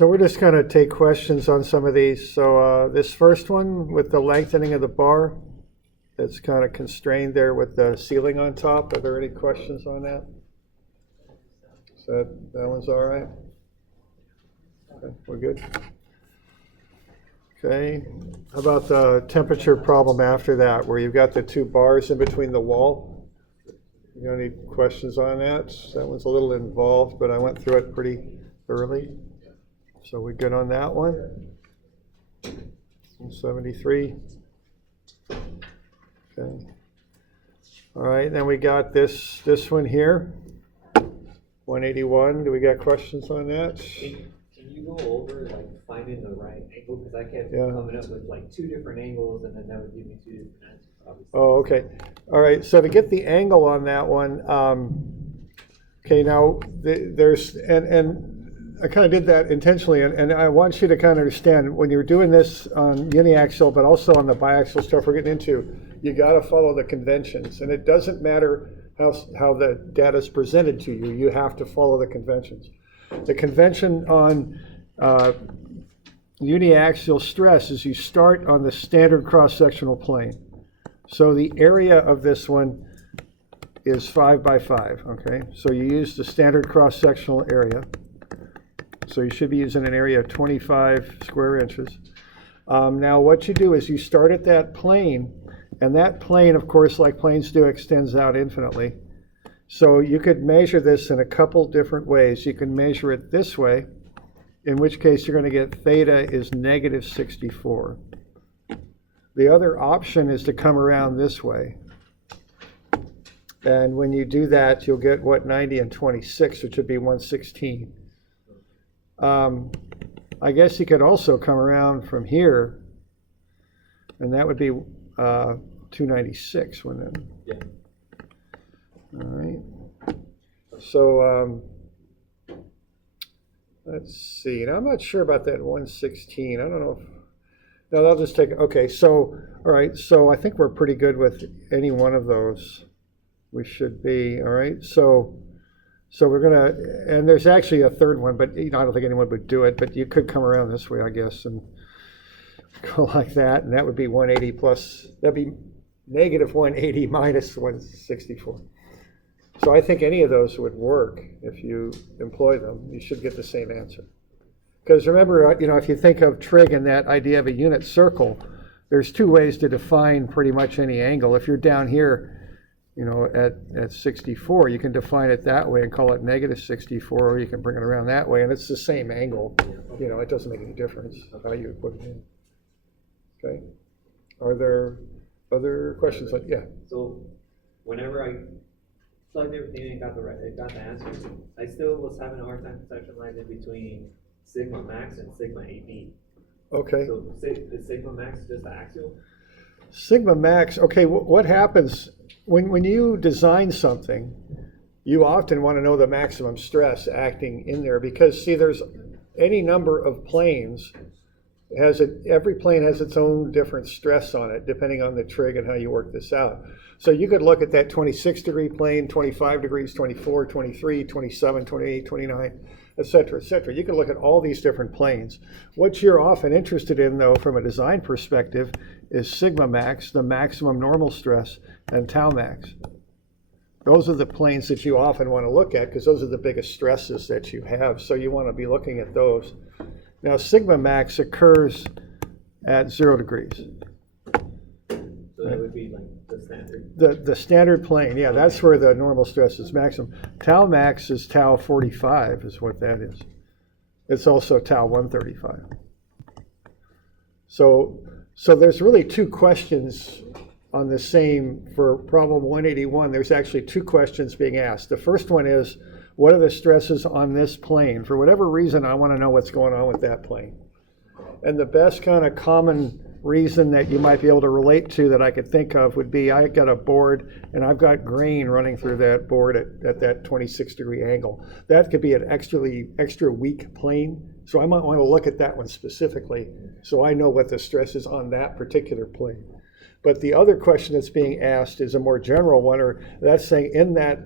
So we're just going to take questions on some of these. So this first one with the lengthening of the bar, it's kind of constrained there with the ceiling on top. Are there any questions on that? So that one's all right? Okay, we're good. Okay, how about the temperature problem after that, where you've got the two bars in between the wall? You got any questions on that? That one's a little involved, but I went through it pretty thoroughly. So we good on that one? 173. Okay. All right, then we got this one here, 181. Do we got questions on that? Can you go over like finding the right angle? Because I kept coming up with like two different angles, and then that would give me two different answers, obviously. Oh, okay. All right, so to get the angle on that one, okay, now there's, and I kind of did that intentionally, and I want you to kind of understand, when you're doing this on uniaxial, but also on the biaxial stuff we're getting into, you got to follow the conventions. And it doesn't matter how the data is presented to you, you have to follow the conventions. The convention on uniaxial stress is you start on the standard cross-sectional plane. So the area of this one is 5 by 5, okay? So you use the standard cross-sectional area. So you should be using an area of 25 square inches. Now what you do is you start at that plane, and that plane, of course, like planes do, extends out infinitely. So you could measure this in a couple different ways. You can measure it this way, in which case you're going to get theta is negative 64. The other option is to come around this way. And when you do that, you'll get what, 90 and 26, which would be 116. I guess you could also come around from here, and that would be 296, wouldn't it? Yeah. All right. So let's see. Now I'm not sure about that 116. I don't know if, no, I'll just take it. Okay, so, all right, so I think we're pretty good with any one of those. We should be, all right? So we're gonna, and there's actually a third one, but I don't think anyone would do it, but you could come around this way, I guess, and go like that, and that would be 180 plus, that'd be negative 180 minus 164. So I think any of those would work if you employ them. You should get the same answer. Because remember, if you think of trig and that idea of a unit circle, there's two ways to define pretty much any angle. If you're down here, at 64, you can define it that way and call it negative 64, or you can bring it around that way, and it's the same angle. It doesn't make any difference how you put it in. Okay. Are there other questions? Yeah. So whenever I plugged everything and got the answer, I still was having a hard time conceptualizing between sigma max and sigma AB. Okay. So is sigma max just the axial? Sigma max, okay, what happens when you design something, you often want to know the maximum stress acting in there, because see, there's any number of planes, every plane has its own different stress on it, depending on the trig and how you work this out. So you could look at that 26 degree plane, 25 degrees, 24, 23, 27, 28, 29, et cetera, et cetera. You can look at all these different planes. What you're often interested in, though, from a design perspective, is sigma max, the maximum normal stress, and tau max. Those are the planes that you often want to look at, because those are the biggest stresses that you have. So you want to be looking at those. Now, sigma max occurs at 0 degrees. So that would be like the standard? The standard plane, yeah, that's where the normal stress is maximum. Tau max is tau 45 is what that is. It's also tau 135. So there's really two questions on the same, for problem 181, there's actually two questions being asked. The first one is, what are the stresses on this plane? For whatever reason, I want to know what's going on with that plane. And the best kind of common reason that you might be able to relate to that I could think of would be, I got a board and I've got grain running through that board at that 26 degree angle. That could be an extra weak plane. So I might want to look at that one specifically so I know what the stress is on that particular plane. But the other question that's being asked is a more general one, or that's saying in that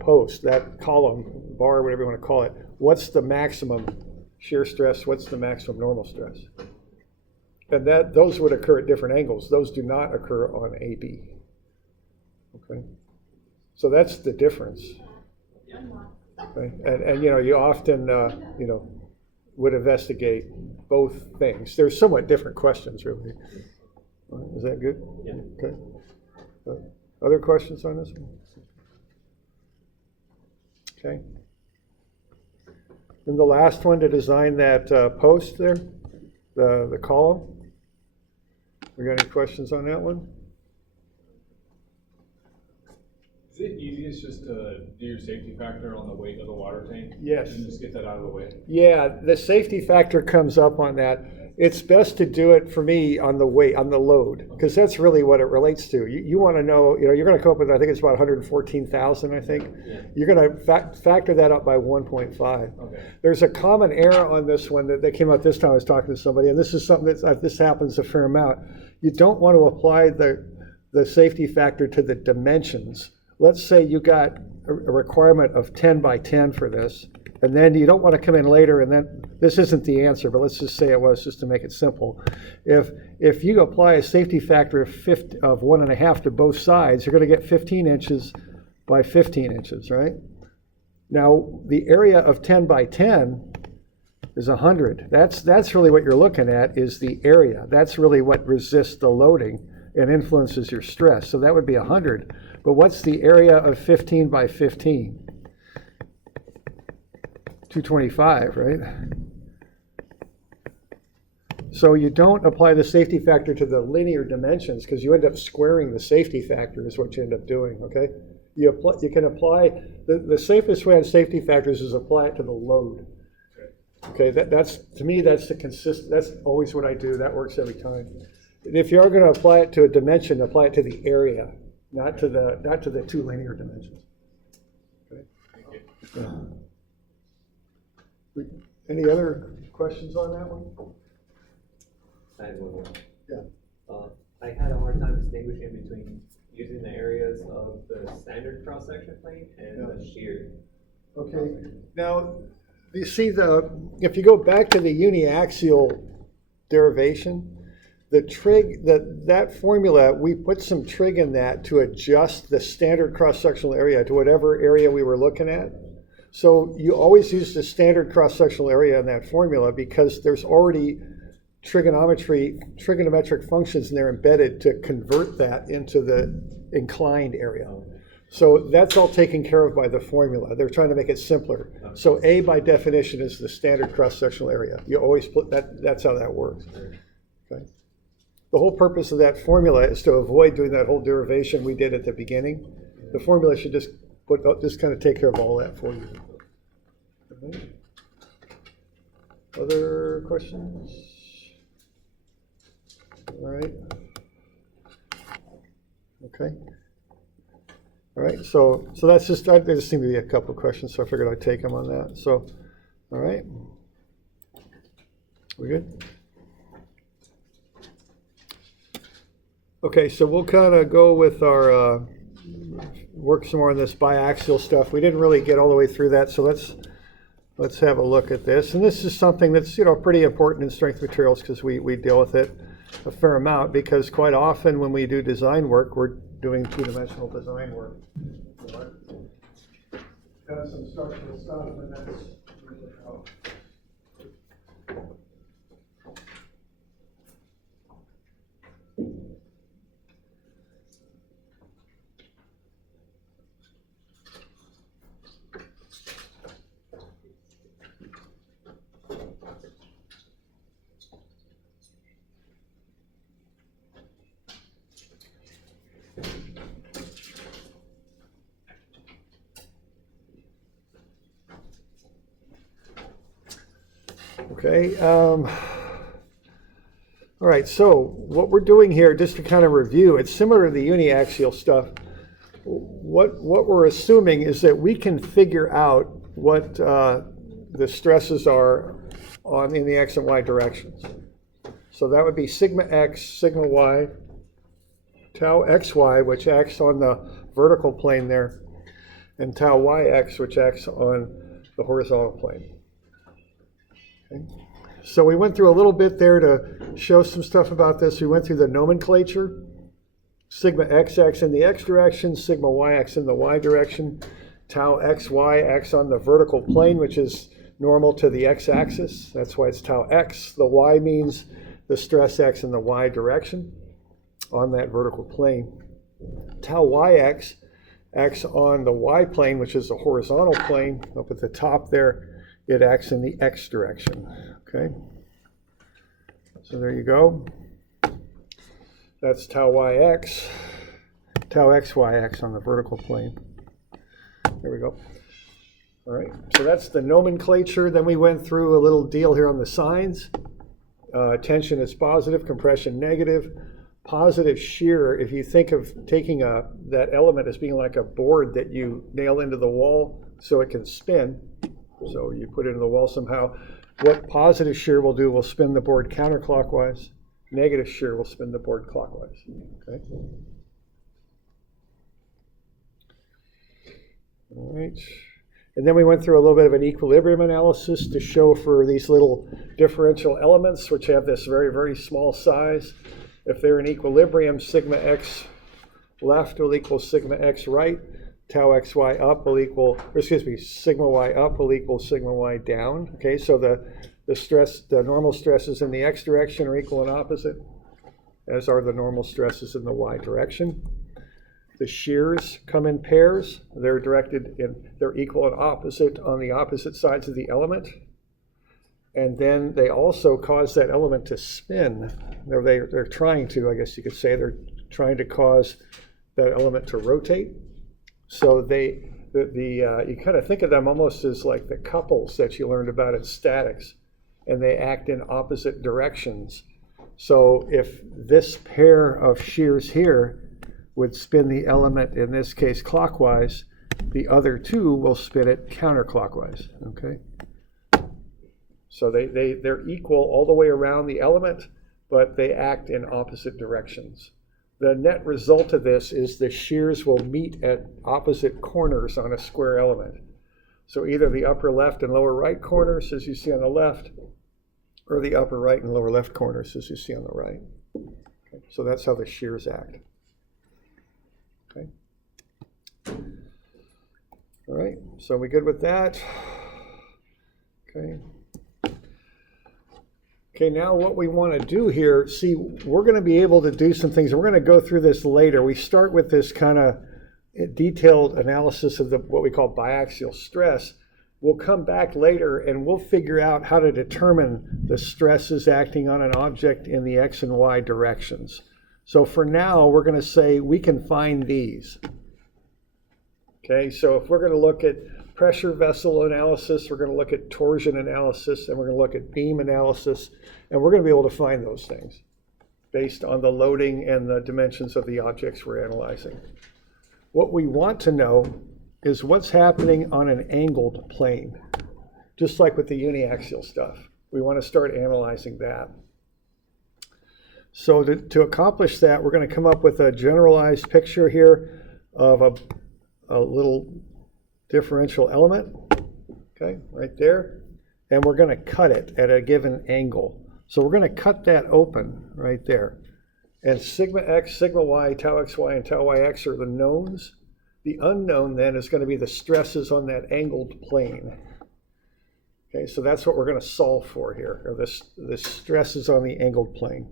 post, that column, bar, whatever you want to call it, what's the maximum shear stress, what's the maximum normal stress? And those would occur at different angles. Those do not occur on AB. Okay? So that's the difference. Okay? And you often, would investigate both things. They're somewhat different questions, really. Is that good? Yeah. Okay. Other questions on this one? Okay. And the last one to design that post there, the column. We got any questions on that one? Is it easiest just to do your safety factor on the weight of the water tank? Yes. And just get that out of the way? Yeah, the safety factor comes up on that. It's best to do it for me on the weight, on the load, because that's really what it relates to. You want to know, you're going to come up with, I think it's about 114,000, I think. Yeah. You're going to factor that up by 1.5. Okay. There's a common error on this one that came out this time I was talking to somebody, and this is something this happens a fair amount. You don't want to apply the safety factor to the dimensions. Let's say you got a requirement of 10 by 10 for this, and then you don't want to come in later, and then this isn't the answer, but let's just say it was, just to make it simple. If you apply a safety factor of 1.5 to both sides, you're going to get 15 inches by 15 inches, right? Now, the area of 10 by 10 is 100. That's really what you're looking at, is the area. That's really what resists the loading and influences your stress. So that would be 100. But what's the area of 15 by 15? 225, right? So you don't apply the safety factor to the linear dimensions, because you end up squaring the safety factor is what you end up doing, okay? You can apply, the safest way on safety factors is apply it to the load. Okay, that's to me, that's always what I do. That works every time. And if you are going to apply it to a dimension, apply it to the area, not to the two linear dimensions. Okay. Yeah. Any other questions on that one? I have one more. Yeah. I had a hard time distinguishing between using the areas of the standard cross-section plane and the shear. Okay. Now, you see if you go back to the uniaxial derivation, the trig, that formula, we put some trig in that to adjust the standard cross-sectional area to whatever area we were looking at. So you always use the standard cross-sectional area in that formula because there's already trigonometric functions in there embedded to convert that into the inclined area. So that's all taken care of by the formula. They're trying to make it simpler. So A, by definition, is the standard cross-sectional area. You always put that, that's how that works. Okay. The whole purpose of that formula is to avoid doing that whole derivation we did at the beginning. The formula should just kind of take care of all that for you. Okay. Other questions? All right. Okay. All right, so that's just, there just seemed to be a couple of questions, so I figured I'd take them on that. So, all right. We good? Okay, so we'll kind of go with our, work some more on this biaxial stuff. We didn't really get all the way through that, so let's have a look at this. And this is something that's, pretty important in strength materials because we deal with it a fair amount, because quite often when we do design work, we're doing two-dimensional design work. Got some structural stuff, and that's really how. Okay. All right. So what we're doing here, just to kind of review, it's similar to the uniaxial stuff. What we're assuming is that we can figure out what the stresses are in the x and y directions. So that would be sigma x, sigma y, tau xy, which acts on the vertical plane there, and tau yx, which acts on the horizontal plane. Okay. So we went through a little bit there to show some stuff about this. We went through the nomenclature. Sigma xx in the x direction, sigma yx in the y direction, tau xy on the vertical plane, which is normal to the x-axis. That's why it's tau x. The y means the stress x in the y direction on that vertical plane. Tau yx, x on the y plane, which is the horizontal plane, up at the top there, it acts in the x direction. Okay? So there you go. That's tau yx, tau xyx on the vertical plane. There we go. All right, so that's the nomenclature. Then we went through a little deal here on the signs. Tension is positive, compression negative. Positive shear, if you think of taking that element as being like a board that you nail into the wall so it can spin. So you put it in the wall somehow. What positive shear will do will spin the board counterclockwise. Negative shear will spin the board clockwise. Okay. All right. And then we went through a little bit of an equilibrium analysis to show for these little differential elements, which have this very, very small size. If they're in equilibrium, sigma x left will equal sigma x right. Tau xy up will equal, or excuse me, sigma y up will equal sigma y down. Okay, so the normal stresses in the x direction are equal and opposite, as are the normal stresses in the y direction. The shears come in pairs. They're equal and opposite on the opposite sides of the element. And then they also cause that element to spin. They're trying to, I guess you could say, they're trying to cause that element to rotate. So you kind of think of them almost as like the couples that you learned about in statics, and they act in opposite directions. So if this pair of shears here would spin the element, in this case clockwise, the other two will spin it counterclockwise. Okay. So they're equal all the way around the element, but they act in opposite directions. The net result of this is the shears will meet at opposite corners on a square element. So either the upper left and lower right corners, as you see on the left, or the upper right and lower left corners, as you see on the right. Okay. So that's how the shears act. Okay. All right, so we good with that? Okay. Okay, now what we want to do here, see, we're going to be able to do some things. We're going to go through this later. We start with this kind of detailed analysis of what we call biaxial stress. We'll come back later and we'll figure out how to determine the stresses acting on an object in the x and y directions. So for now, we're going to say we can find these. Okay, so if we're going to look at pressure vessel analysis, we're going to look at torsion analysis, and we're going to look at beam analysis, and we're going to be able to find those things based on the loading and the dimensions of the objects we're analyzing. What we want to know is what's happening on an angled plane, just like with the uniaxial stuff. We want to start analyzing that. So to accomplish that, we're going to come up with a generalized picture here of a little differential element, okay, right there, and we're going to cut it at a given angle. So we're going to cut that open right there. And sigma x, sigma y, tau xy, and tau yx are the knowns. The unknown then is going to be the stresses on that angled plane. Okay, so that's what we're going to solve for here, or the stresses on the angled plane.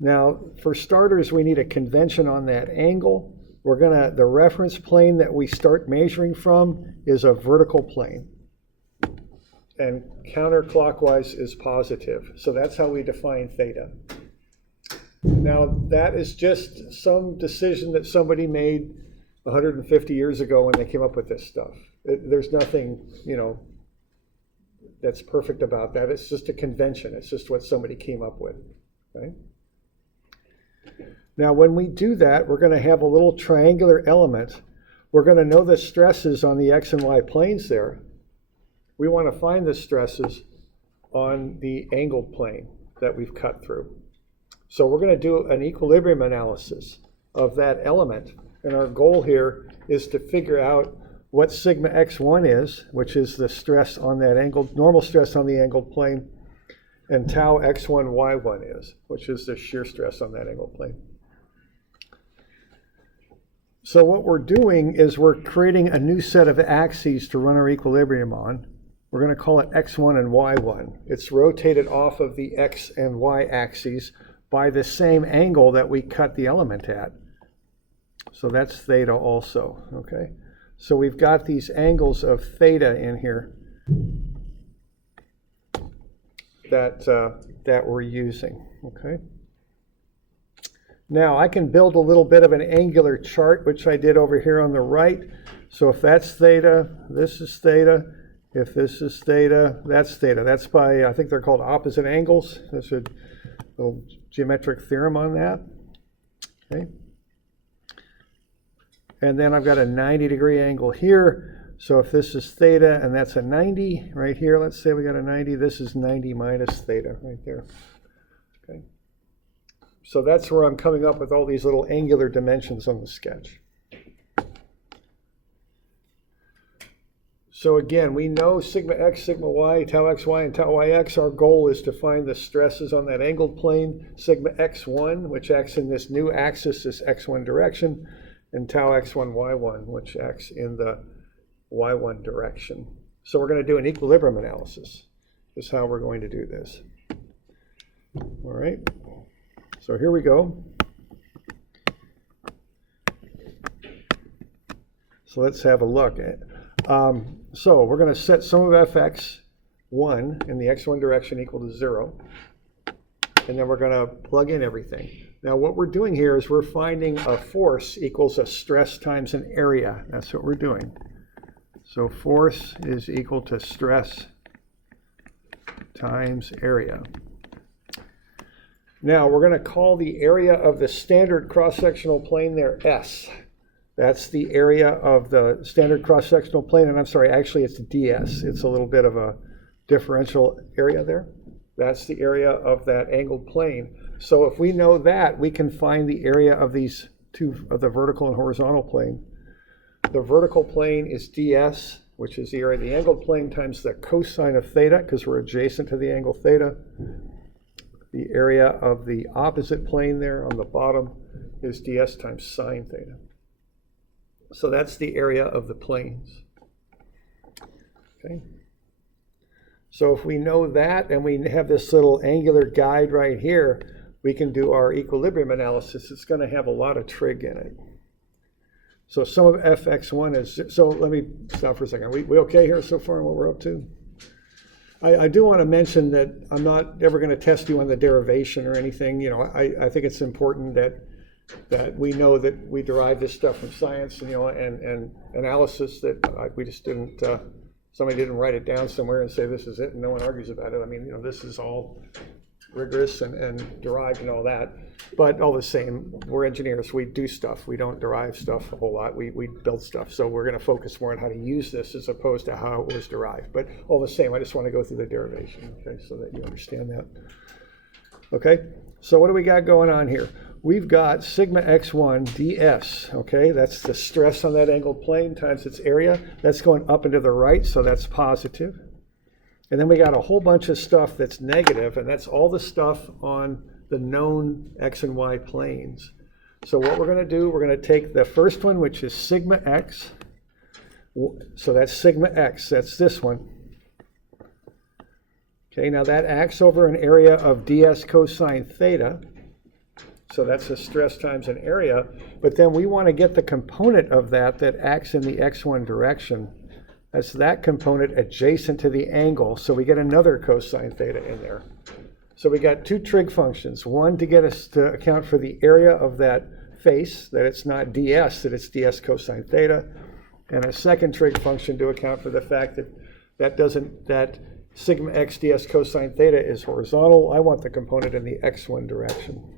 Now, for starters, we need a convention on that angle. The reference plane that we start measuring from is a vertical plane. And counterclockwise is positive. So that's how we define theta. Now, that is just some decision that somebody made 150 years ago when they came up with this stuff. There's nothing, that's perfect about that. It's just a convention. It's just what somebody came up with. Okay? Now, when we do that, we're going to have a little triangular element. We're going to know the stresses on the x and y planes there. We want to find the stresses on the angled plane that we've cut through. So we're going to do an equilibrium analysis of that element. And our goal here is to figure out what sigma x1 is, which is the stress on that angled, normal stress on the angled plane, and tau x1 y1 is, which is the shear stress on that angled plane. So what we're doing is we're creating a new set of axes to run our equilibrium on. We're going to call it x1 and y1. It's rotated off of the x and y axes by the same angle that we cut the element at. So that's theta also, okay? So we've got these angles of theta in here that we're using, okay? Now I can build a little bit of an angular chart, which I did over here on the right. So if that's theta, this is theta. If this is theta, that's theta. That's by, I think they're called opposite angles. There's a little geometric theorem on that, okay? And then I've got a 90-degree angle here. So if this is theta and that's a 90 right here, let's say we got a 90, this is 90 minus theta right there, okay? So that's where I'm coming up with all these little angular dimensions on the sketch. So again, we know sigma x, sigma y, tau xy, and tau yx. Our goal is to find the stresses on that angled plane. Sigma x1, which acts in this new axis, this x1 direction, and tau x1, y1, which acts in the y1 direction. So we're going to do an equilibrium analysis, is how we're going to do this. All right. So here we go. So let's have a look at so we're going to set some of fx1 in the x1 direction equal to 0. And then we're going to plug in everything. Now what we're doing here is we're finding a force equals a stress times an area. That's what we're doing. So force is equal to stress times area. Now we're going to call the area of the standard cross-sectional plane there S. That's the area of the standard cross-sectional plane, and I'm sorry, actually it's ds. It's a little bit of a differential area there. That's the area of that angled plane. So if we know that, we can find the area of these two, of the vertical and horizontal plane. The vertical plane is ds, which is the area of the angled plane, times the cosine of theta, because we're adjacent to the angle theta. The area of the opposite plane there on the bottom is ds times sine theta. So that's the area of the planes. Okay. So if we know that and we have this little angular guide right here, we can do our equilibrium analysis. It's going to have a lot of trig in it. So some of fx1 is, so let me stop for a second. We okay here so far on what we're up to? I do want to mention that I'm not ever going to test you on the derivation or anything. You know, I think it's important that we know that we derive this stuff from science, and, you know, and analysis, that we just didn't, somebody didn't write it down somewhere and say this is it and no one argues about it. I mean, you know, this is all rigorous and derived and all that. But all the same, we're engineers. We do stuff. We don't derive stuff a whole lot. We build stuff. So we're going to focus more on how to use this as opposed to how it was derived. But all the same, I just want to go through the derivation, okay, so that you understand that. Okay, so what do we got going on here? We've got sigma x1 ds, okay? That's the stress on that angled plane times its area. That's going up and to the right, so that's positive. And then we got a whole bunch of stuff that's negative, and that's all the stuff on the known x and y planes. So what we're going to do, we're going to take the first one, which is sigma x. So that's sigma x, that's this one. Okay, now that acts over an area of ds cosine theta. So that's a stress times an area. But then we want to get the component of that acts in the x1 direction. That's that component adjacent to the angle. So we get another cosine theta in there. So we got two trig functions. One to get us to account for the area of that face, that it's not ds, that it's ds cosine theta. And a second trig function to account for the fact that sigma x ds cosine theta is horizontal. I want the component in the x1 direction.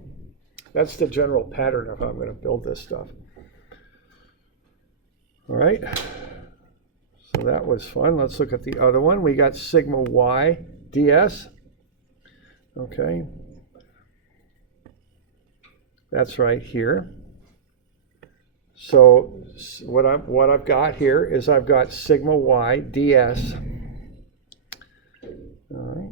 That's the general pattern of how I'm going to build this stuff. All right. So that was fun. Let's look at the other one. We got sigma y ds. Okay. That's right here. So what I've got here is I've got sigma y ds. All right.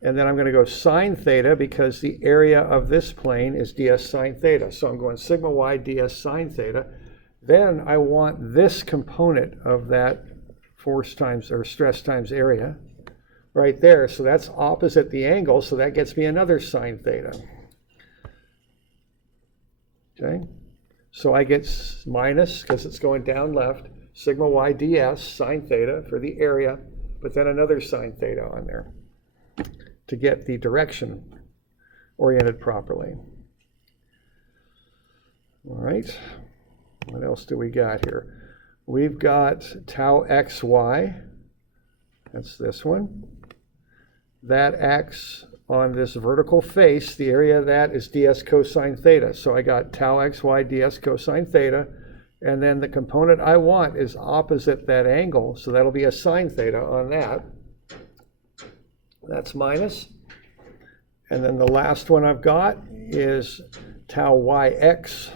And then I'm going to go sine theta because the area of this plane is ds sine theta. So I'm going sigma y ds sine theta. Then I want this component of that force times or stress times area right there. So that's opposite the angle. So that gets me another sine theta. Okay. So I get minus, because it's going down left, sigma y ds sine theta for the area, but then another sine theta on there to get the direction oriented properly. All right, what else do we got here? We've got tau xy, that's this one. That acts on this vertical face, the area of that is ds cosine theta. So I got tau xy ds cosine theta, and then the component I want is opposite that angle, so that'll be a sine theta on that. That's minus. And then the last one I've got is tau yx,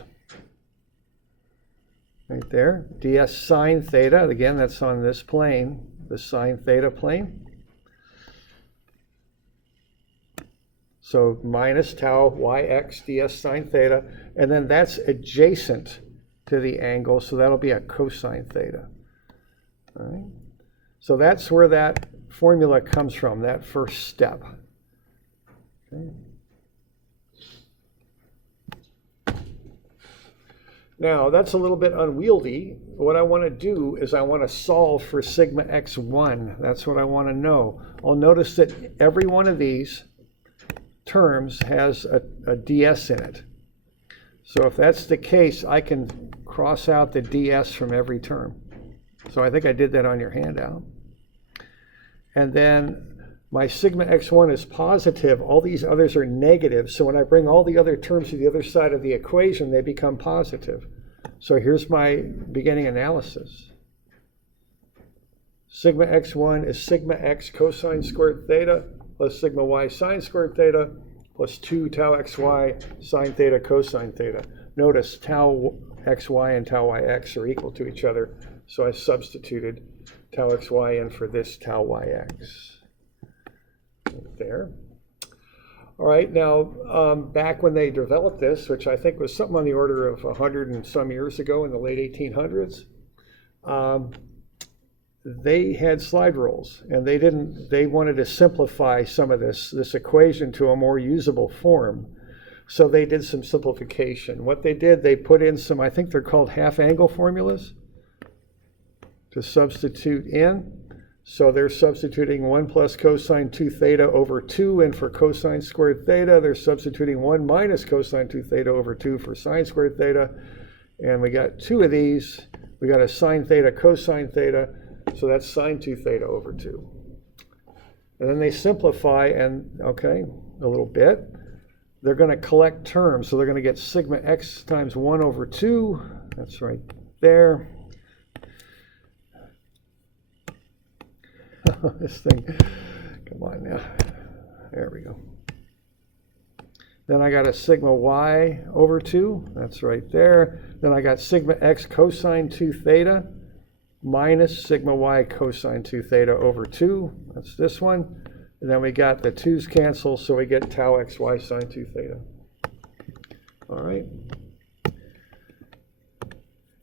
right there, ds sine theta. Again, that's on this plane, the sine theta plane. So minus tau yx ds sine theta, and then that's adjacent to the angle, so that'll be a cosine theta. All right. So that's where that formula comes from, that first step. Okay. Now, that's a little bit unwieldy. What I want to do is I want to solve for sigma x1. That's what I want to know. I'll notice that every one of these terms has a ds in it. So if that's the case, I can cross out the ds from every term. So I think I did that on your handout. And then my sigma x1 is positive. All these others are negative. So when I bring all the other terms to the other side of the equation, they become positive. So here's my beginning analysis. Sigma x1 is sigma x cosine squared theta plus sigma y sine squared theta plus 2 tau xy sine theta cosine theta. Notice tau xy and tau yx are equal to each other, so I substituted tau xy in for this tau yx. Right there. All right, now back when they developed this, which I think was something on the order of 100 and some years ago in the late 1800s, they had slide rules, and they wanted to simplify some of this equation to a more usable form. So they did some simplification. What they did, they put in some, I think they're called half angle formulas to substitute in. So they're substituting 1 plus cosine 2 theta over 2 in for cosine squared theta. They're substituting 1 minus cosine 2 theta over 2 for sine squared theta. And we got two of these. We got a sine theta cosine theta. So that's sine 2 theta over 2. And then they simplify and, okay, a little bit. They're going to collect terms. So they're going to get sigma x times 1 over 2. That's right there. This thing, come on now. There we go. Then I got a sigma y over 2. That's right there. Then I got sigma x cosine 2 theta minus sigma y cosine 2 theta over 2. That's this one. And then we got the 2's cancel, so we get tau xy sine 2 theta. All right.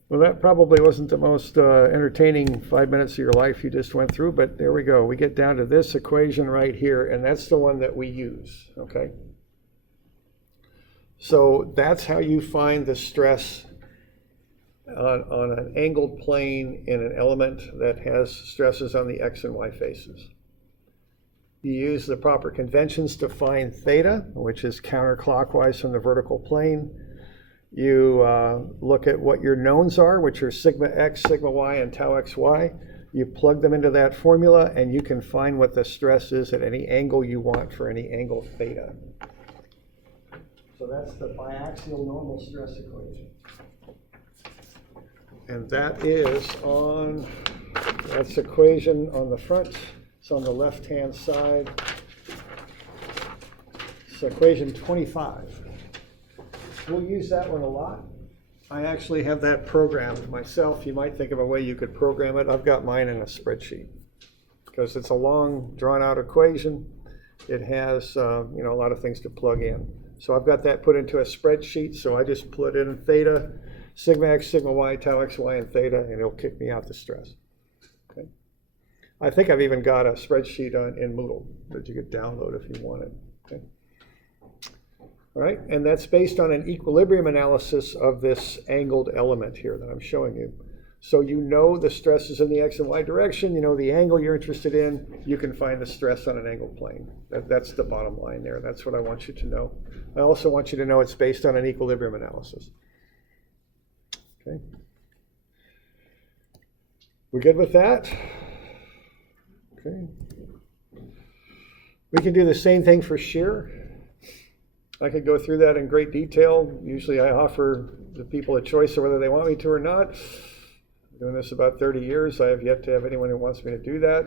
Well, that probably wasn't the most entertaining 5 minutes of your life you just went through, but there we go. We get down to this equation right here, and that's the one that we use, okay? So that's how you find the stress on an angled plane in an element that has stresses on the x and y faces. You use the proper conventions to find theta, which is counterclockwise from the vertical plane. You look at what your knowns are, which are sigma x, sigma y, and tau xy. You plug them into that formula, and you can find what the stress is at any angle you want for any angle theta. So that's the biaxial normal stress equation. And that is that's equation on the front. It's on the left-hand side. It's equation 25. We'll use that one a lot. I actually have that programmed myself. You might think of a way you could program it. I've got mine in a spreadsheet because it's a long, drawn-out equation. It has a lot of things to plug in. So I've got that put into a spreadsheet. So I just put in theta, sigma x, sigma y, tau x, y, and theta, and it'll kick me out the stress. Okay. I think I've even got a spreadsheet in Moodle that you could download if you wanted. Okay. All right, and that's based on an equilibrium analysis of this angled element here that I'm showing you. So you know the stress is in the x and y direction, you know the angle you're interested in, you can find the stress on an angled plane. That's the bottom line there. That's what I want you to know. I also want you to know it's based on an equilibrium analysis. Okay. We good with that? Okay. We can do the same thing for shear. I could go through that in great detail. Usually I offer the people a choice of whether they want me to or not. I'm doing this about 30 years. I have yet to have anyone who wants me to do that.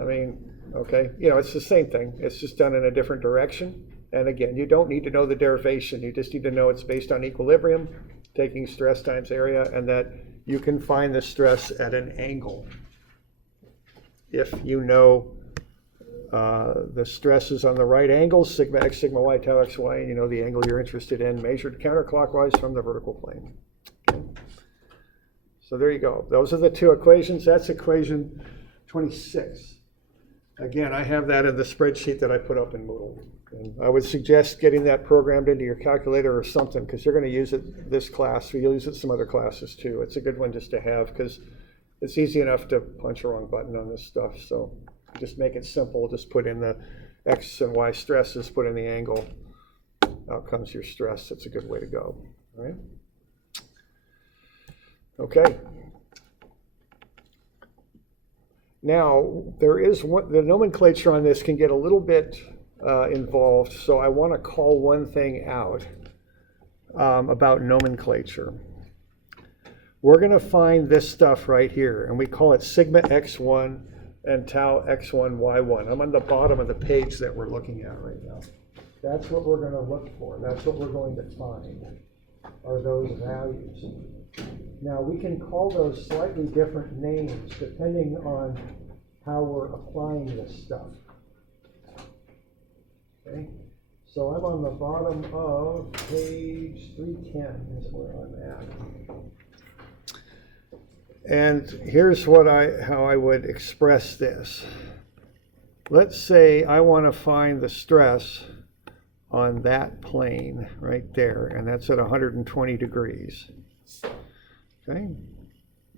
I mean, okay, it's the same thing. It's just done in a different direction. And again, you don't need to know the derivation. You just need to know it's based on equilibrium, taking stress times area, and that you can find the stress at an angle. If you know the stress is on the right angle, sigma x, sigma y, tau x, y, and you know the angle you're interested in, measured counterclockwise from the vertical plane. Okay. So there you go. Those are the two equations. That's equation 26. Again, I have that in the spreadsheet that I put up in Moodle. And I would suggest getting that programmed into your calculator or something, because you're going to use it this class. You'll use it some other classes too. It's a good one just to have, because it's easy enough to punch a wrong button on this stuff. So just make it simple. Just put in the x and y stresses, put in the angle. Out comes your stress. That's a good way to go. All right. Okay. Now, the nomenclature on this can get a little bit involved, so I want to call one thing out about nomenclature. We're going to find this stuff right here, and we call it sigma x1 and tau x1, y1. I'm on the bottom of the page that we're looking at right now. That's what we're going to look for. That's what we're going to find, are those values. Now, we can call those slightly different names depending on how we're applying this stuff. Okay, so I'm on the bottom of page 310 is where I'm at. And here's how I would express this. Let's say I want to find the stress on that plane right there, and that's at 120 degrees. Okay,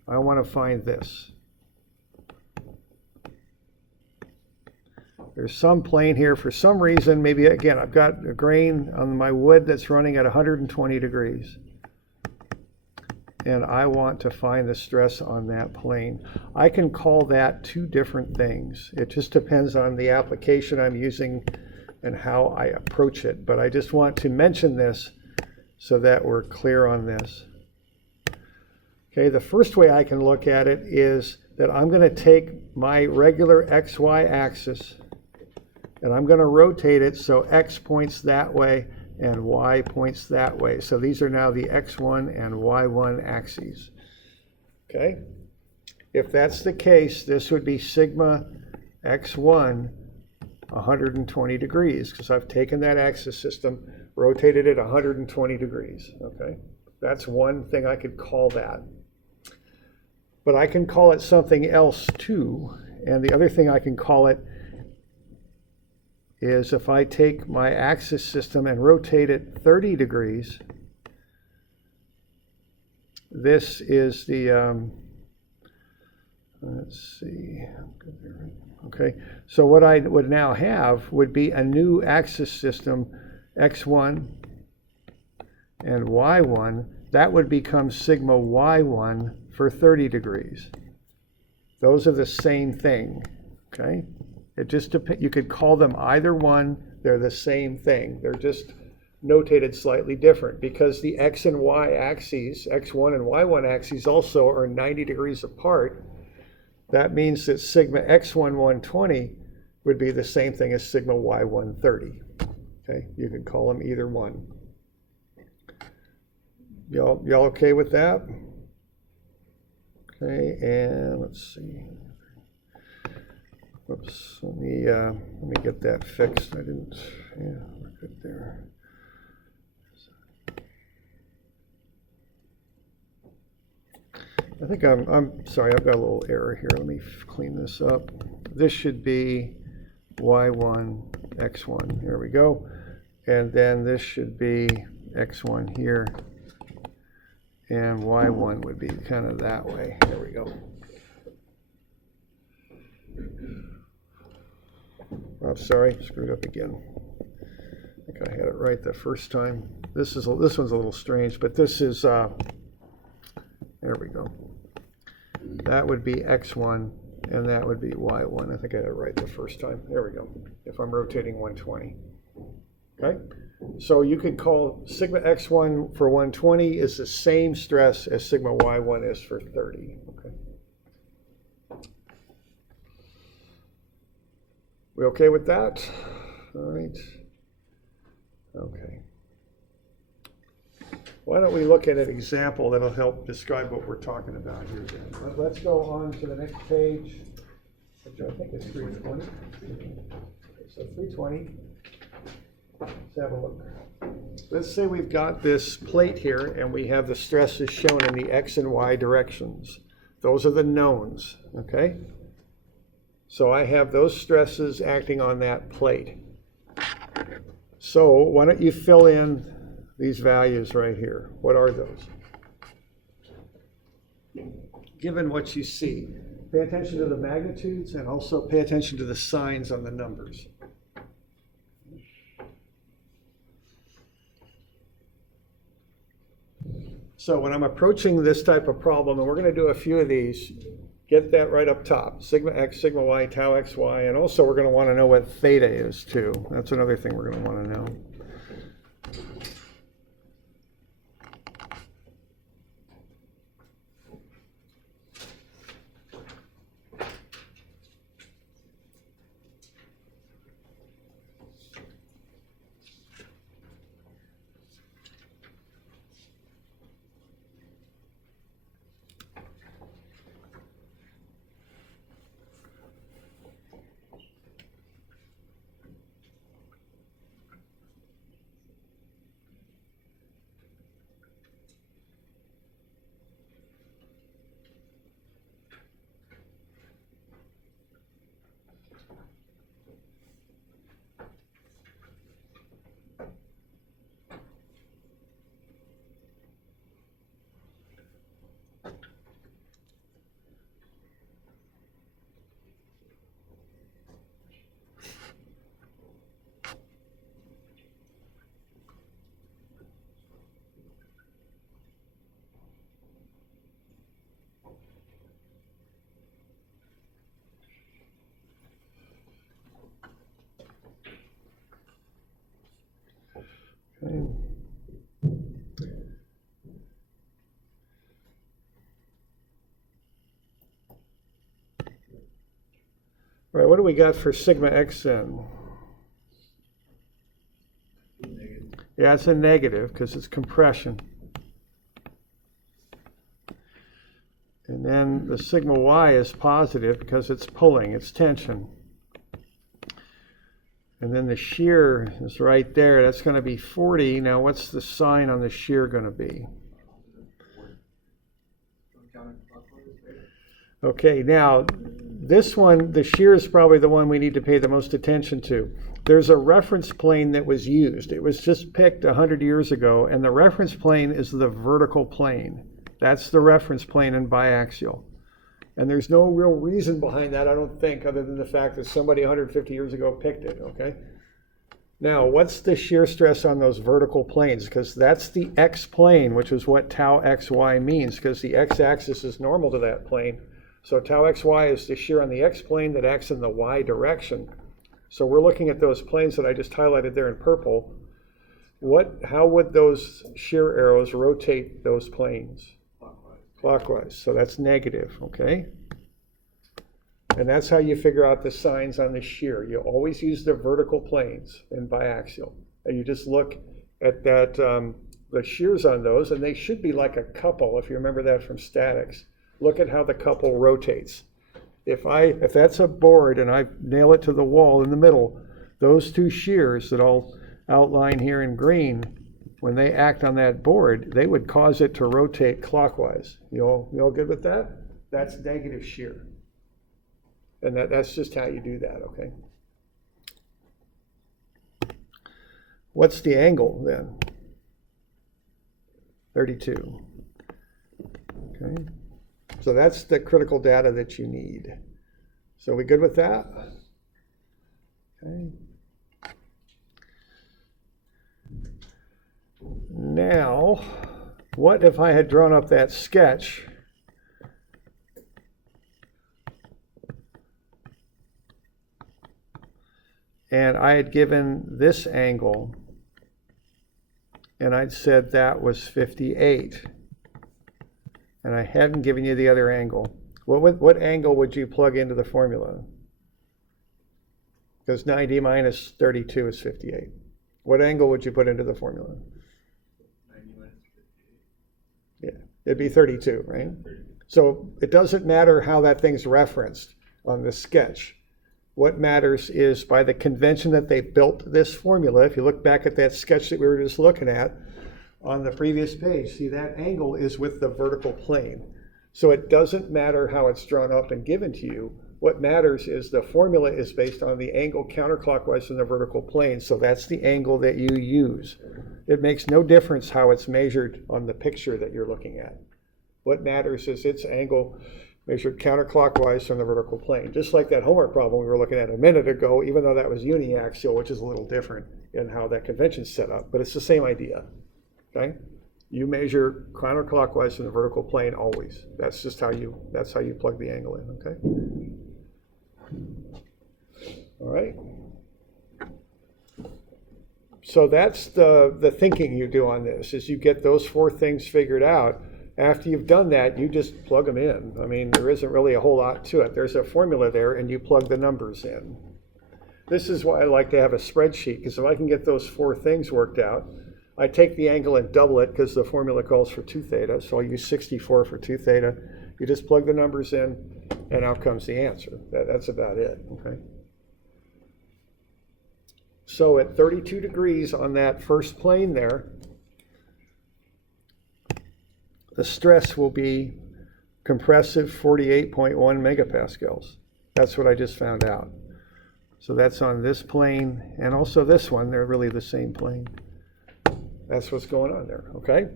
I want to find this. There's some plane here for some reason. Maybe, again, I've got a grain on my wood that's running at 120 degrees. And I want to find the stress on that plane. I can call that two different things. It just depends on the application I'm using and how I approach it. But I just want to mention this so that we're clear on this. Okay, the first way I can look at it is that I'm going to take my regular XY axis and I'm going to rotate it so X points that way and Y points that way. So these are now the X1 and Y1 axes. Okay, if that's the case, this would be sigma X1 120 degrees, because I've taken that axis system, rotated it 120 degrees. Okay, that's one thing I could call that. But I can call it something else too. And the other thing I can call it is if I take my axis system and rotate it 30 degrees, this is the, let's see, okay, so what I would now have would be a new axis system, X1 and Y1. That would become sigma Y1 for 30 degrees. Those are the same thing, okay? It just depends. You could call them either one. They're the same thing. They're just notated slightly different because the X and Y axes, X1 and Y1 axes also are 90 degrees apart. That means that sigma X1 120 would be the same thing as sigma Y1 30. Okay, you can call them either one. Y'all okay with that? Okay, and let's see. Oops, let me get that fixed. I didn't, yeah, we're good there. I think I'm sorry, I've got a little error here. Let me clean this up. This should be y1, x1. There we go. And then this should be x1 here. And y1 would be kind of that way. There we go. I'm sorry, screwed up again. I think I had it right the first time. This one's a little strange, but this is there we go. That would be x1, and that would be y1. I think I had it right the first time. There we go. If I'm rotating 120. Okay? So you could call sigma x1 for 120 is the same stress as sigma y1 is for 30. Okay? We okay with that? All right. Okay. Why don't we look at an example that'll help describe what we're talking about here then. Let's go on to the next page, which I think is 320. So 320. Let's have a look. Let's say we've got this plate here and we have the stresses shown in the x and y directions. Those are the knowns, okay? So I have those stresses acting on that plate. So why don't you fill in these values right here? What are those? Given what you see, pay attention to the magnitudes and also pay attention to the signs on the numbers. So when I'm approaching this type of problem, and we're going to do a few of these, get that right up top. Sigma x, sigma y, tau x, y, and also we're going to want to know what theta is too. That's another thing we're going to want to know. Okay. All right, what do we got for sigma x then? Yeah, it's a negative because it's compression. And then the sigma y is positive because it's pulling, it's tension. And then the shear is right there. That's going to be 40. Now, what's the sign on the shear going to be? Okay, now this one, the shear is probably the one we need to pay the most attention to. There's a reference plane that was used. It was just picked 100 years ago, and the reference plane is the vertical plane. That's the reference plane in biaxial. And there's no real reason behind that, I don't think, other than the fact that somebody 150 years ago picked it, okay? Now, what's the shear stress on those vertical planes? Because that's the x plane, which is what tau xy means, because the x-axis is normal to that plane. So tau xy is the shear on the x plane that acts in the y direction. So we're looking at those planes that I just highlighted there in purple. How would those shear arrows rotate those planes? Clockwise. So that's negative, okay? And that's how you figure out the signs on the shear. You always use the vertical planes in biaxial. And you just look at that the shears on those, and they should be like a couple, if you remember that from statics. Look at how the couple rotates. If that's a board and I nail it to the wall in the middle, those two shears that I'll outline here in green, when they act on that board, they would cause it to rotate clockwise. You all good with that? That's negative shear. And that's just how you do that, okay? What's the angle then? 32. Okay. So that's the critical data that you need. So we good with that? Okay. Now, what if I had drawn up that sketch and I had given this angle and I'd said that was 58, and I hadn't given you the other angle? What angle would you plug into the formula? Because 90 minus 32 is 58. What angle would you put into the formula? 90 minus 58. Yeah, it'd be 32, right? So it doesn't matter how that thing's referenced on the sketch. What matters is by the convention that they built this formula. If you look back at that sketch that we were just looking at on the previous page, see that angle is with the vertical plane. So it doesn't matter how it's drawn up and given to you. What matters is the formula is based on the angle counterclockwise from the vertical plane. So that's the angle that you use. It makes no difference how it's measured on the picture that you're looking at. What matters is its angle measured counterclockwise from the vertical plane. Just like that homework problem we were looking at a minute ago, even though that was uniaxial, which is a little different in how that convention's set up, but it's the same idea, okay? You measure counterclockwise from the vertical plane always. That's just how you plug the angle in, okay? All right. So that's the thinking you do on this, is you get those four things figured out. After you've done that, you just plug them in. I mean, there isn't really a whole lot to it. There's a formula there, and you plug the numbers in. This is why I like to have a spreadsheet, because if I can get those four things worked out, I take the angle and double it, because the formula calls for 2 theta, so I'll use 64 for 2 theta. You just plug the numbers in, and out comes the answer. That's about it, okay? So at 32 degrees on that first plane there, the stress will be compressive 48.1 megapascals. That's what I just found out. So that's on this plane and also this one. They're really the same plane. That's what's going on there, okay?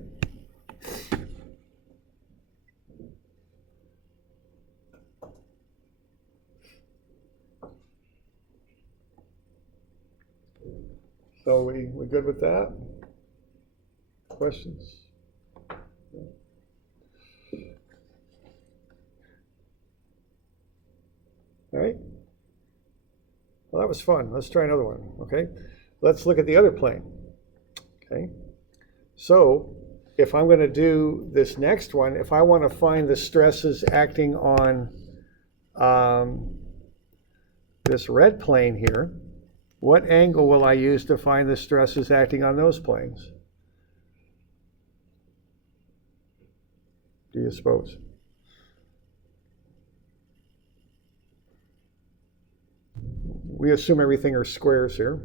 So we good with that? Questions? All right. Well, that was fun. Let's try another one, okay? Let's look at the other plane, okay? So if I'm going to do this next one, if I want to find the stresses acting on this red plane here, what angle will I use to find the stresses acting on those planes? Do you suppose? We assume everything are squares here.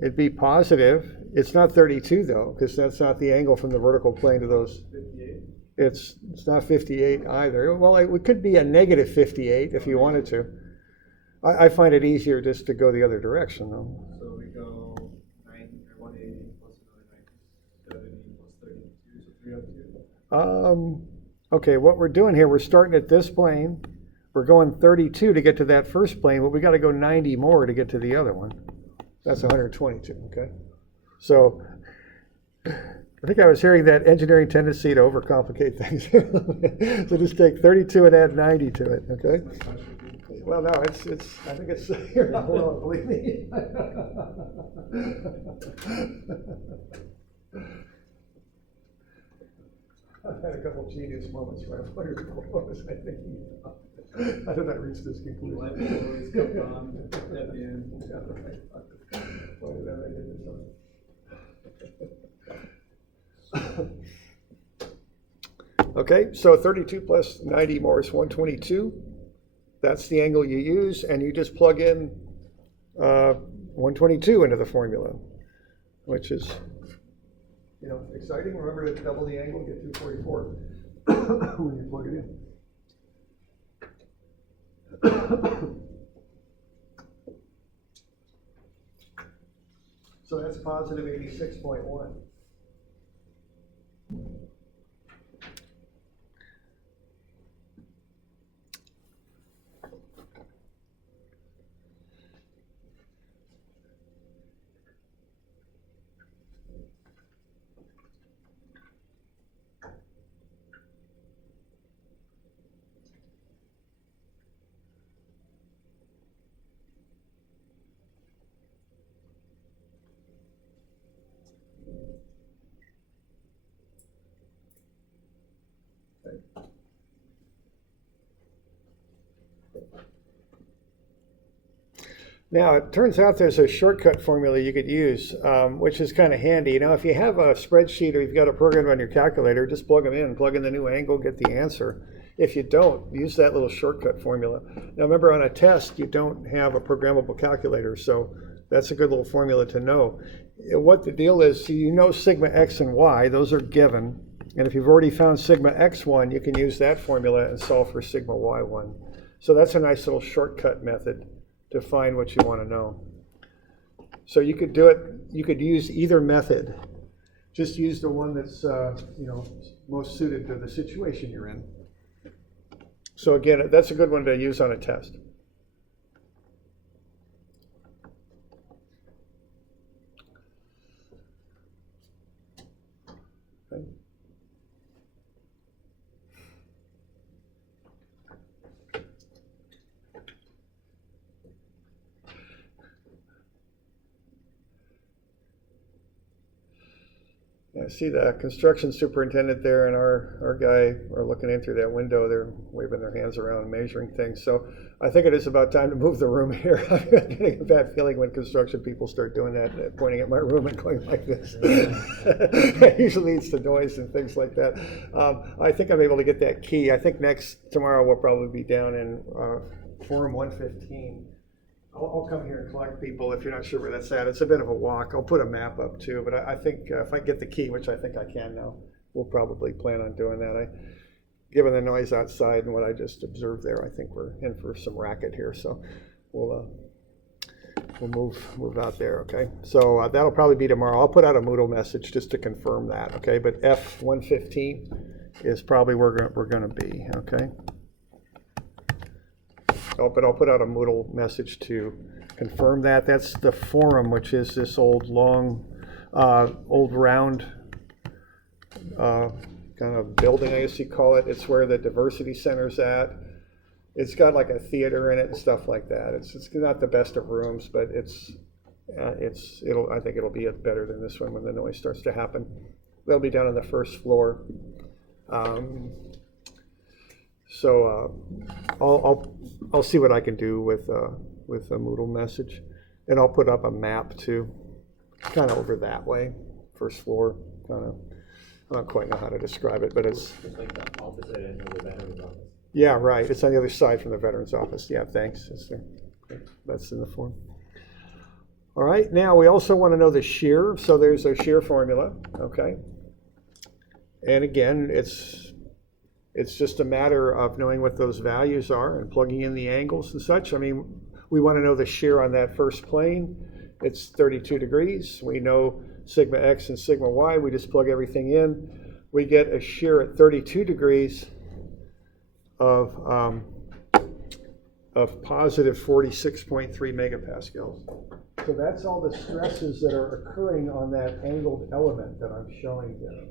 It'd be positive. It's not 32 though, because that's not the angle from the vertical plane to those. 58. It's not 58 either. Well, it could be a negative 58 if you wanted to. I find it easier just to go the other direction though. So we go 180 plus another 90, 70 plus 32, so 302. Okay, what we're doing here, we're starting at this plane. We're going 32 to get to that first plane, but we got to go 90 more to get to the other one. That's 122, okay? So I think I was hearing that engineering tendency to overcomplicate things. So just take 32 and add 90 to it, okay? Well, no, it's I think it's here. Well, believe me. I've had a couple genius moments where I've wondered what was I thinking about. How did I reach this conclusion? Light will always come on at the end. Why did I make it this way? Okay, so 32 plus 90 more is 122. That's the angle you use, and you just plug in 122 into the formula, which is, exciting. Remember to double the angle, get 244 when you plug it in. So that's positive 86.1. Now, it turns out there's a shortcut formula you could use, which is kind of handy. If you have a spreadsheet or you've got a program on your calculator, just plug them in, plug in the new angle, get the answer. If you don't, use that little shortcut formula. Now, remember, on a test, you don't have a programmable calculator, so that's a good little formula to know. What the deal is, sigma x and y, those are given. And if you've already found sigma x1, you can use that formula and solve for sigma y1. So that's a nice little shortcut method to find what you want to know. So you could do it, you could use either method. Just use the one that's most suited to the situation you're in. So again, that's a good one to use on a test. Okay. I see the construction superintendent there and our guy are looking in through that window. They're waving their hands around and measuring things. So I think it is about time to move the room here. I'm getting a bad feeling when construction people start doing that, pointing at my room and going like this. It usually leads to noise and things like that. I think I'm able to get that key. I think tomorrow we'll probably be down in Forum 115. I'll come here and collect people if you're not sure where that's at. It's a bit of a walk. I'll put a map up too, but I think if I get the key, which I think I can now, we'll probably plan on doing that. Given the noise outside and what I just observed there, I think we're in for some racket here. So we'll move out there. Okay. So that'll probably be tomorrow. I'll put out a Moodle message just to confirm that. Okay. But F115 is probably where we're going to be. Okay. But I'll put out a Moodle message to confirm that. That's the forum, which is this old round kind of building, I guess you call it. It's where the diversity center's at. It's got like a theater in it and stuff like that. It's not the best of rooms, but I think it'll be better than this one when the noise starts to happen. They'll be down on the first floor. So I'll see what I can do with a Moodle message, and I'll put up a map too, kind of over that way, first floor, kind of. I don't quite know how to describe it, but it's like the opposite end of the veterans office. Yeah, right. It's on the other side from the veterans office. Yeah, thanks. That's in the form. All right. Now we also want to know the shear. So there's a shear formula. Okay. And again, it's just a matter of knowing what those values are and plugging in the angles and such. I mean, we want to know the shear on that first plane. It's 32 degrees. We know sigma x and sigma y. We just plug everything in. We get a shear at 32 degrees of positive 46.3 megapascals. So that's all the stresses that are occurring on that angled element that I'm showing here.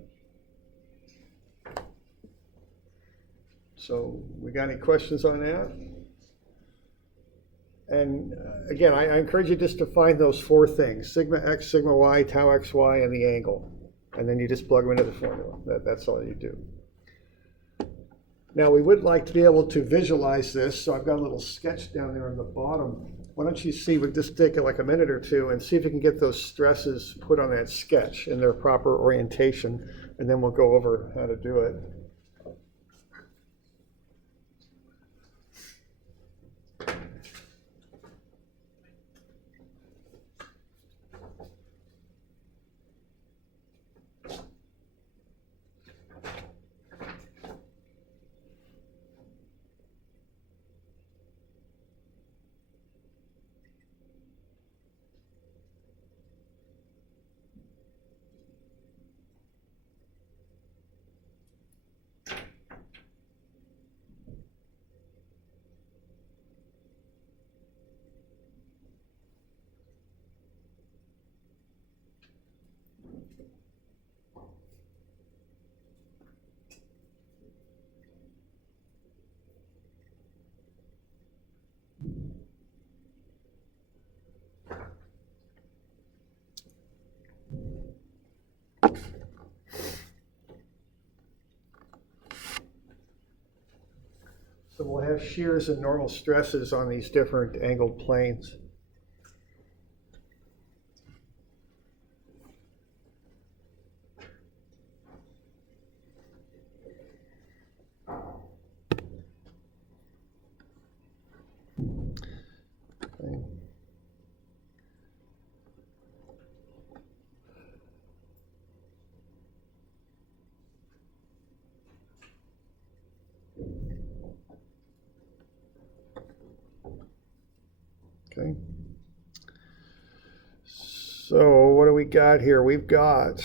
So we got any questions on that? And again, I encourage you just to find those four things: sigma x, sigma y, tau xy, and the angle. And then you just plug them into the formula. That's all you do. Now, we would like to be able to visualize this, so I've got a little sketch down there on the bottom. Why don't you see, we just take like a minute or two and see if you can get those stresses put on that sketch in their proper orientation, and then we'll go over how to do it. So we'll have shears and normal stresses on these different angled planes. Okay. Okay. So what do we got here? We've got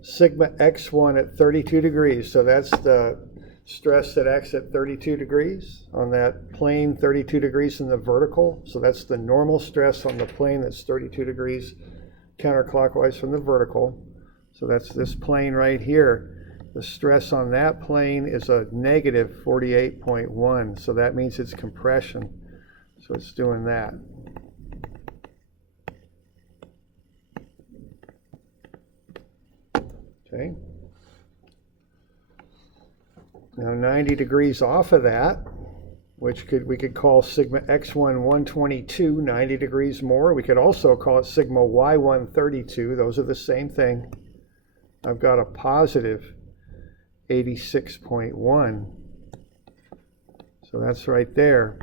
sigma x1 at 32 degrees. So that's the stress that acts at 32 degrees on that plane, 32 degrees in the vertical. So that's the normal stress on the plane that's 32 degrees counterclockwise from the vertical. So that's this plane right here. The stress on that plane is a negative 48.1, so that means it's compression. So it's doing that. Okay. Now 90 degrees off of that, which we could call sigma x1 122, 90 degrees more. We could also call it sigma y1 32. Those are the same thing. I've got a positive 86.1. So that's right there.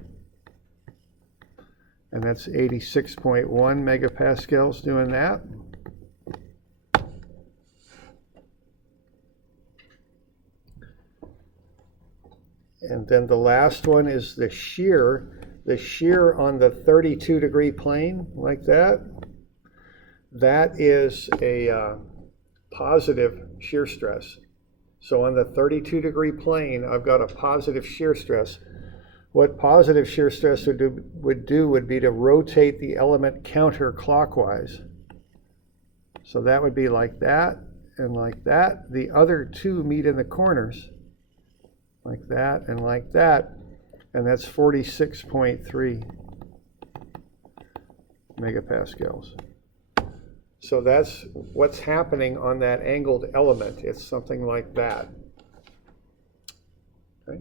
And that's 86.1 megapascals doing that. And then the last one is the shear. The shear on the 32 degree plane, like that. That is a positive shear stress. So on the 32 degree plane, I've got a positive shear stress. What positive shear stress would be to rotate the element counterclockwise. So that would be like that and like that. The other two meet in the corners, like that and like that. And that's 46.3 megapascals. So that's what's happening on that angled element. It's something like that. Okay.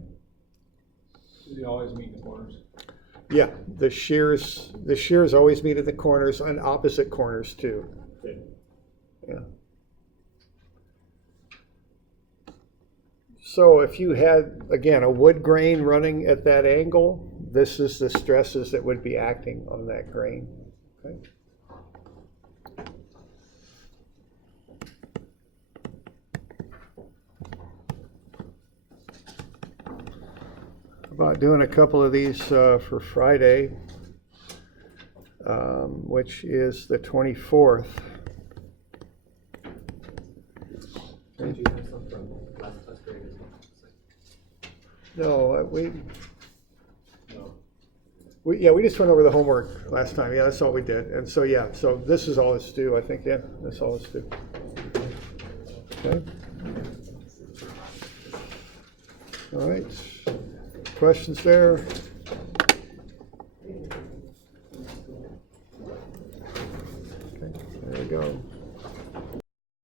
Do they always meet in the corners? Yeah, the shears always meet at the corners and opposite corners too. Okay. Yeah. So if you had, again, a wood grain running at that angle, this is the stresses that would be acting on that grain. Okay. About doing a couple of these for Friday, which is the 24th. Did you have some from last class grade as well? No, No. we just went over the homework last time. Yeah, that's all we did. And so yeah, so this is all it's due, I think. Yeah, that's all it's due. Okay. All right. Questions there?